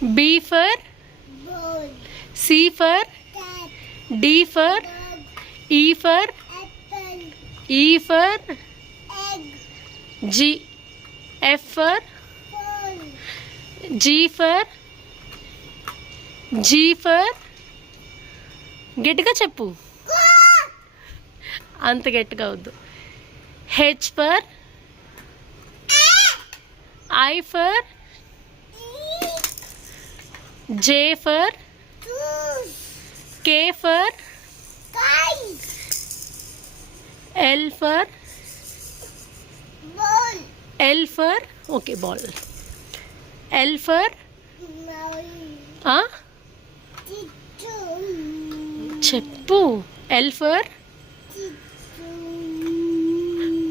B for ball, C for cat, D for dog, E for apple, E for egg, G F for phone, G for గట్టిగా చెప్పు, అంత గట్టిగా వద్దు. H for I for J for goose, K for kite, L for ball, okay ball. L for చెప్పు. L for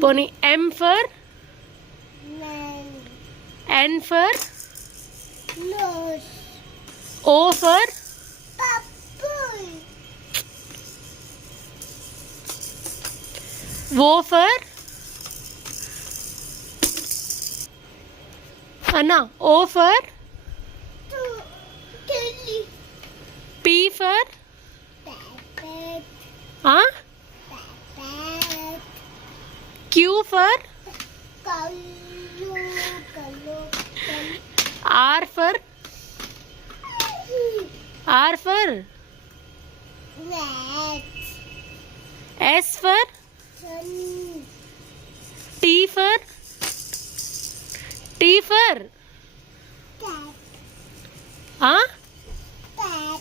పోనీ M for N for nose, O for purple, O for అన్నా O for kitty, P for rabbit, Q for color, R for rat, S for sun, T for cat, cat,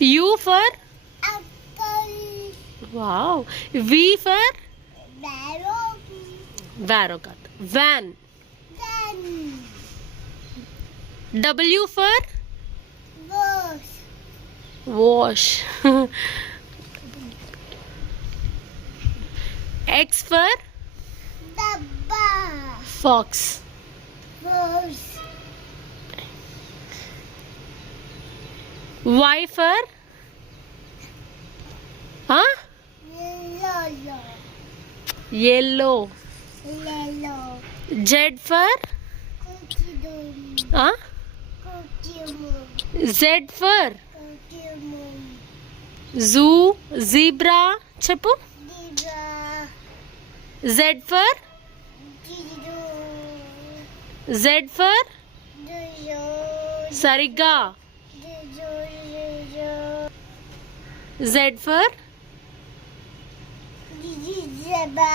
U for apple, wow, V for barrow, కాదు van, then W for goes, wash, X for dabba, fox, goes, Y for yellow, yellow, Z for cookie doom, cookie moon, Z for cookie moon, zoo, zebra చెప్పు. zebra, Z for dido, dido, సరిగ్గా dido, Z for dido, zebra.